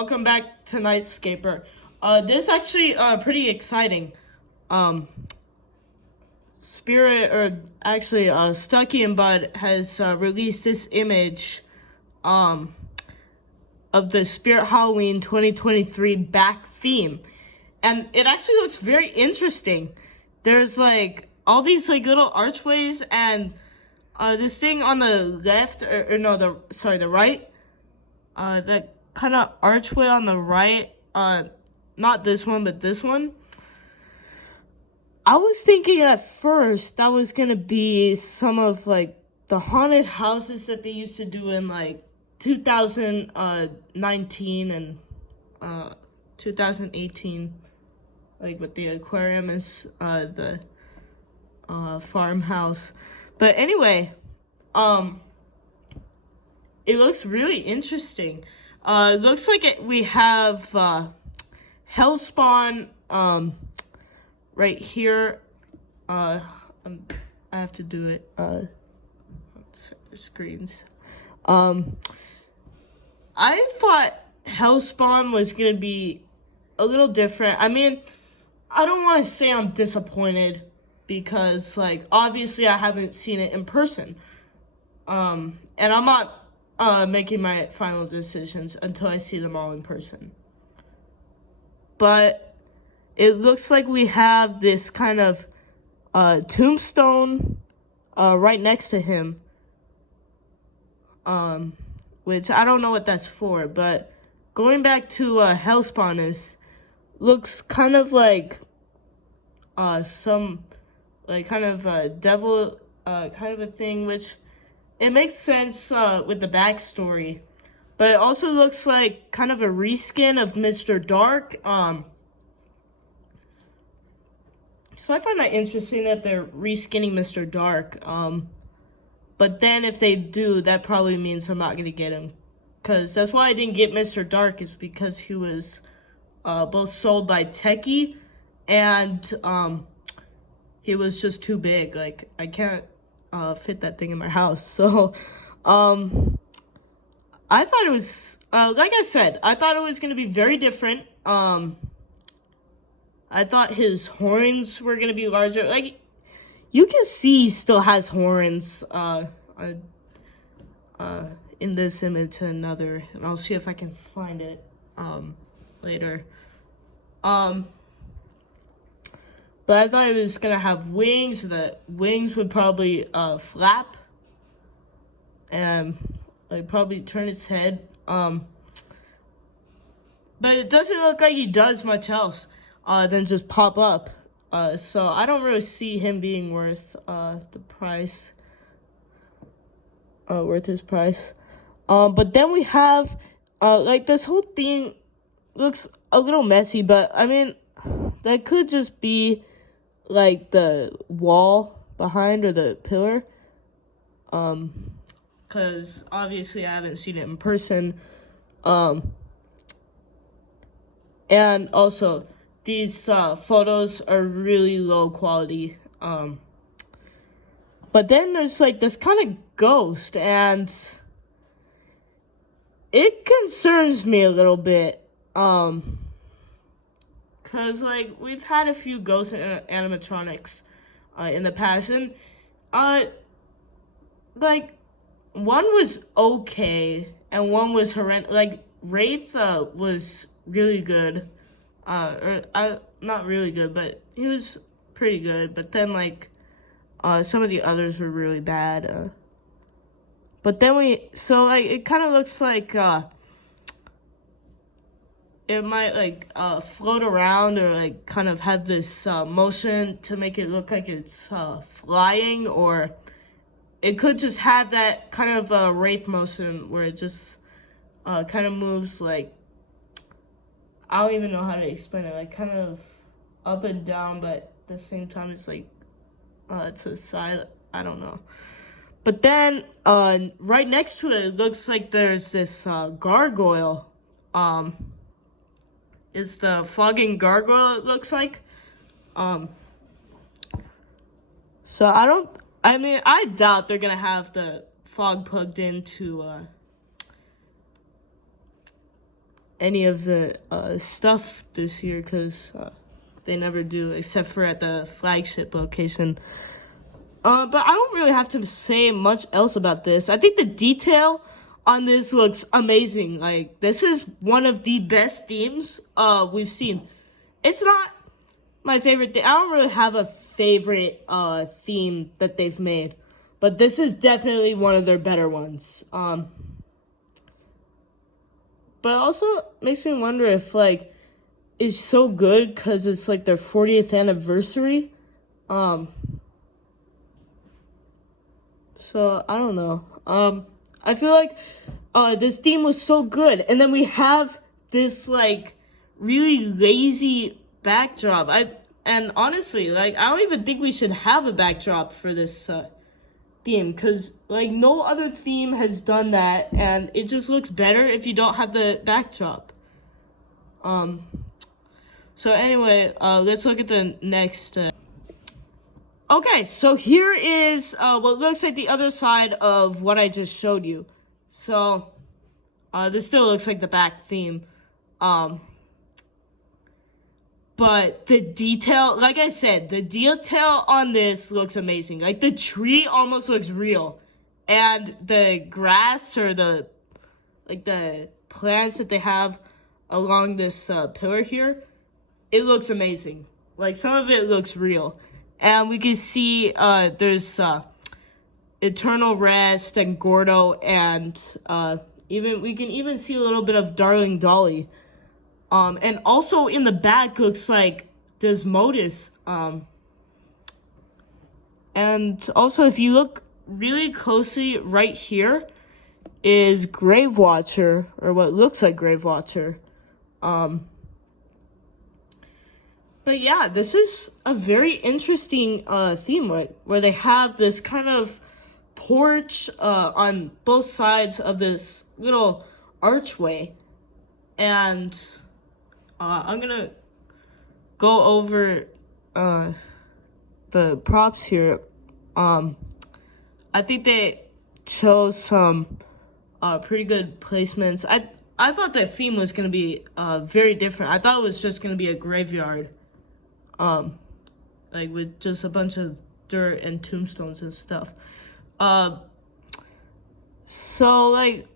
welcome back to NightSkaper. This is actually pretty exciting. Stucky and Bud has released this image of the Spirit Halloween 2023 back theme, and it actually looks very interesting. There's like all these like little archways, and this thing on the left, the right, that kind of archway on the right, not this one, but this one. I was thinking at first that was gonna be some of like the haunted houses that they used to do in like 2019 and 2018, like with the aquarium is the farmhouse. But anyway, it looks really interesting. It looks like we have Hellspawn right here. I have to do it. Screens. I thought Hellspawn was gonna be a little different. I mean, I don't want to say I'm disappointed because, like, obviously I haven't seen it in person. And I'm not making my final decisions until I see them all in person. But it looks like we have this kind of tombstone right next to him. Which I don't know what that's for, but going back to Hellspawn looks kind of like some like kind of devil kind of a thing, which it makes sense with the backstory, but it also looks like kind of a reskin of Mr. Dark. So I find that interesting that they're reskinning Mr. Dark. But then if they do, that probably means I'm not gonna get him, because that's why I didn't get Mr. Dark, is because he was both sold by Techie and he was just too big. Like, I can't fit that thing in my house. So I thought it was like I said, I thought it was gonna be very different. I thought his horns were gonna be larger. Like, you can see he still has horns in this image and another, and I'll see if I can find it later. But I thought it was gonna have wings. The wings would probably flap and like probably turn its head. But it doesn't look like he does much else than just pop up. So I don't really see him being worth the price. Worth his price. But then we have like this whole thing looks a little messy, but I mean that could just be like the wall behind or the pillar. Cause obviously I haven't seen it in person. And also these photos are really low quality. But then there's like this kind of ghost, and it concerns me a little bit. Cause like we've had a few ghost animatronics in the past, and like one was okay and one was horrendous. Like Wraith was really good. Not really good, but he was pretty good. But then, like, some of the others were really bad. But then it kind of looks like, it might, like, float around or, like, kind of have this, motion to make it look like it's, flying, or it could just have that kind of, wraith motion where it just, kind of moves, like, I don't even know how to explain it, like kind of up and down, but at the same time it's like to the side. I don't know. But then right next to it, it looks like there's this gargoyle. It's the flogging gargoyle, it looks like. So I doubt they're gonna have the fog plugged into any of the stuff this year, because they never do, except for at the flagship location. But I don't really have to say much else about this. I think the detail on this looks amazing. Like, this is one of the best themes we've seen. It's not my favorite thing. I don't really have a favorite theme that they've made, but this is definitely one of their better ones. But it also makes me wonder if, like, it's so good because it's, like, their 40th anniversary. So, I don't know. I feel like this theme was so good. And then we have this, like, really lazy backdrop. And honestly, like, I don't even think we should have a backdrop for this theme, because, like, no other theme has done that, and it just looks better if you don't have the backdrop. So anyway, let's look at the next. Okay, so here is what looks like the other side of what I just showed you. So this still looks like the back theme. But the detail, like I said, the detail on this looks amazing. Like, the tree almost looks real. And the grass, or the plants that they have along this pillar here, it looks amazing. Like, some of it looks real. And we can see there's Eternal Rest and Gordo, and we can even see a little bit of Darling Dolly. And also in the back looks like Desmodus. And also, if you look really closely, right here is Grave Watcher, or what looks like Grave Watcher. But yeah, this is a very interesting theme where they have this kind of porch on both sides of this little archway. And I'm gonna go over the props here. I think they chose some pretty good placements. I thought the theme was gonna be very different. I thought it was just gonna be a graveyard, like with just a bunch of dirt and tombstones and stuff. So like,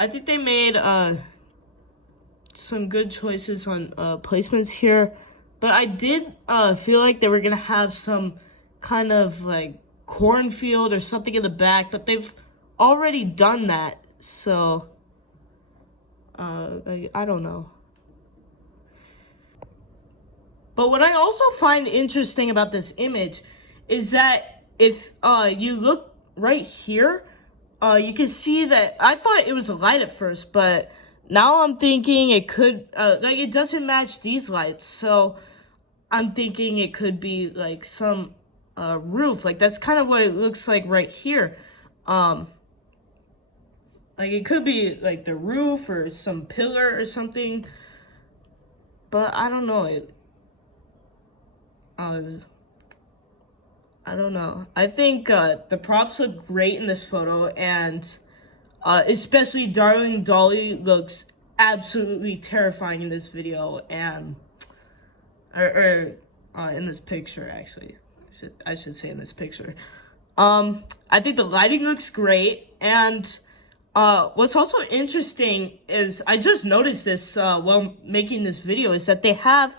I think they made some good choices on placements here, but I did feel like they were gonna have some kind of like cornfield or something in the back, but they've already done that, so I don't know. But what I also find interesting about this image is that if you look right here, you can see that I thought it was a light at first, but now I'm thinking it could, like, it doesn't match these lights, so I'm thinking it could be like some roof. Like, that's kind of what it looks like right here. Like, it could be like the roof or some pillar or something, but I don't know. I don't know. I think the props look great in this photo, and especially Darling Dolly looks absolutely terrifying in this video, and in this picture, actually. I should say in this picture. I think the lighting looks great, and what's also interesting is, I just noticed this while making this video, is that they have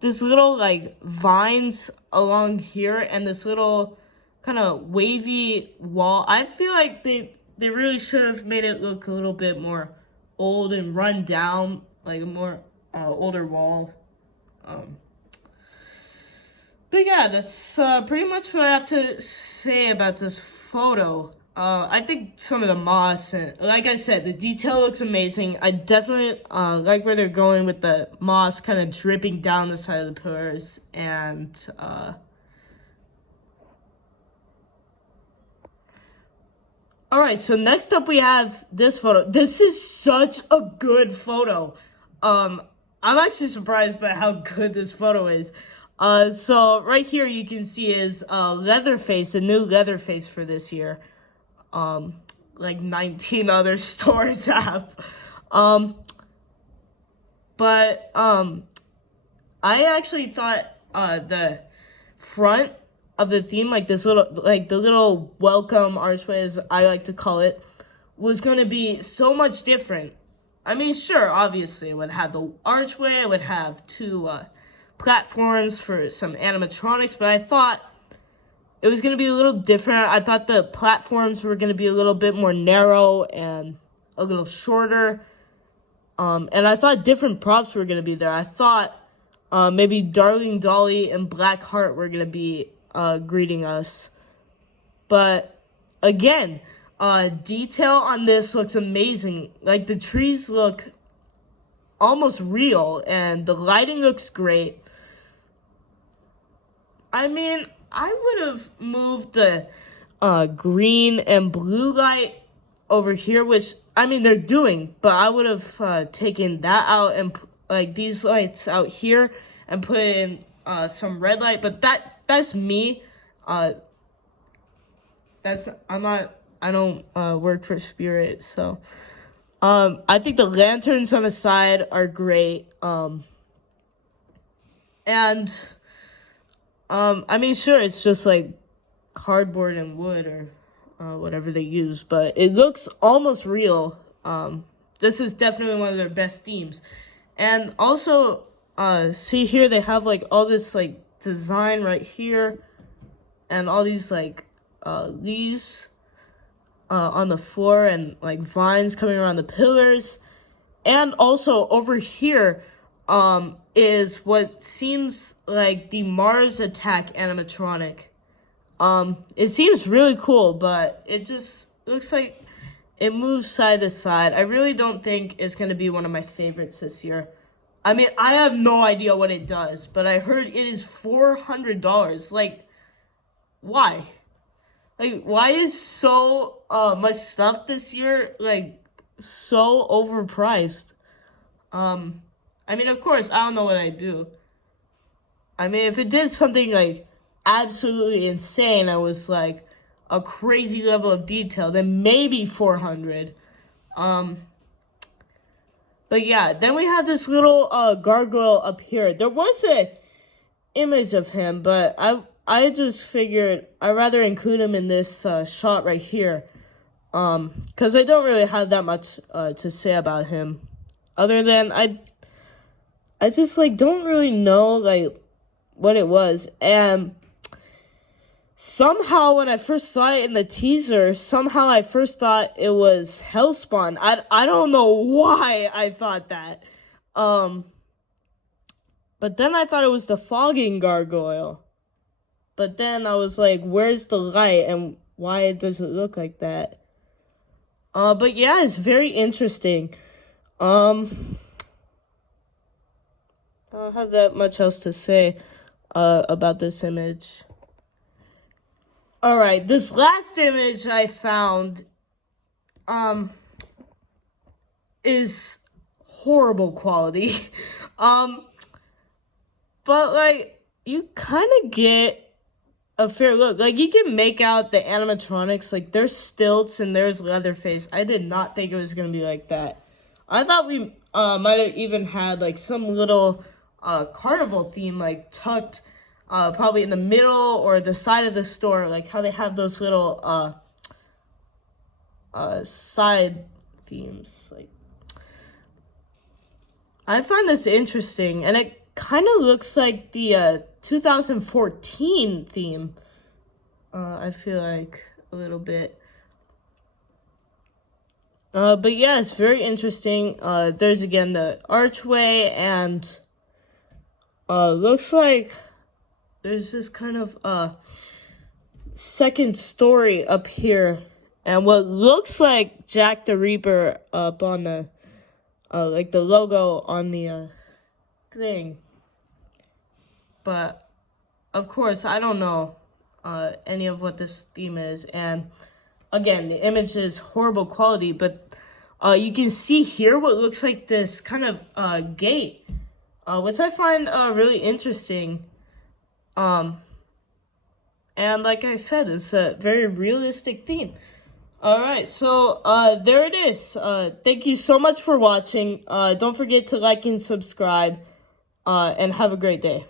this little like vines along here and this little kind of wavy wall. I feel like they really should have made it look a little bit more old and run down, like a more older wall. But yeah, that's pretty much what I have to say about this photo. I think some of the moss, and like I said, the detail looks amazing. I definitely like where they're going with the moss kind of dripping down the side of the pillars. And alright, so next up we have this photo. This is such a good photo. I'm actually surprised by how good this photo is. So right here you can see is Leatherface, a new Leatherface for this year. like 19 other stores have. But I actually thought the front of the theme, like this little, like the little welcome archway, as I like to call it, was going to be so much different. I mean, sure, obviously, it would have the archway, it would have two platforms for some animatronics, but I thought it was going to be a little different. I thought the platforms were going to be a little bit more narrow and a little shorter. And I thought different props were going to be there. I thought maybe Darling Dolly and Blackheart were going to be greeting us. But again, detail on this looks amazing. Like, the trees look almost real, and the lighting looks great. I mean, I would have moved the green and blue light over here, which, I mean, they're doing, but I would have taken that out and, like, these lights out here and put in some red light, but that's me. I don't work for Spirit, so I think the lanterns on the side are great. And I mean, sure, it's just like cardboard and wood or whatever they use, but it looks almost real. This is definitely one of their best themes. And also, see here, they have like all this like design right here, and all these like leaves on the floor, and like vines coming around the pillars. And also over here is what seems like the Mars Attack animatronic. It seems really cool, but it just looks like it moves side to side. I really don't think it's going to be one of my favorites this year. I mean, I have no idea what it does, but I heard it is $400. Like, why? Like, why is so much stuff this year, like, so overpriced? I mean, of course, I don't know what I do. I mean, if it did something, like, absolutely insane, I was, like, a crazy level of detail, then maybe 400. But yeah, then we have this little gargoyle up here. There was an image of him, but I just figured I'd rather include him in this shot right here. Because I don't really have that much to say about him. Other than I just, like, don't really know, like, what it was. And somehow when I first saw it in the teaser, somehow I first thought it was Hellspawn. I don't know why I thought that. But then I thought it was the Fogging Gargoyle. But then I was like, where's the light and why does it look like that? But yeah, it's very interesting. I don't have that much else to say about this image. Alright, this last image I found is horrible quality. But like, you kind of get a fair look. Like, you can make out the animatronics, like there's stilts and there's Leatherface. I did not think it was gonna be like that. I thought we might have even had like some little carnival theme, like tucked probably in the middle or the side of the store, like how they have those little side themes. Like, I find this interesting, and it kind of looks like the 2014 theme. I feel like a little bit. But yeah, it's very interesting. There's again the archway, and looks like there's this kind of second story up here, and what looks like Jack the Reaper up on the like the logo on the thing. But of course, I don't know any of what this theme is, and again, the image is horrible quality, but you can see here what looks like this kind of gate, which I find really interesting. And like I said, it's a very realistic theme. All right, so there it is. Thank you so much for watching. Don't forget to like and subscribe, and have a great day.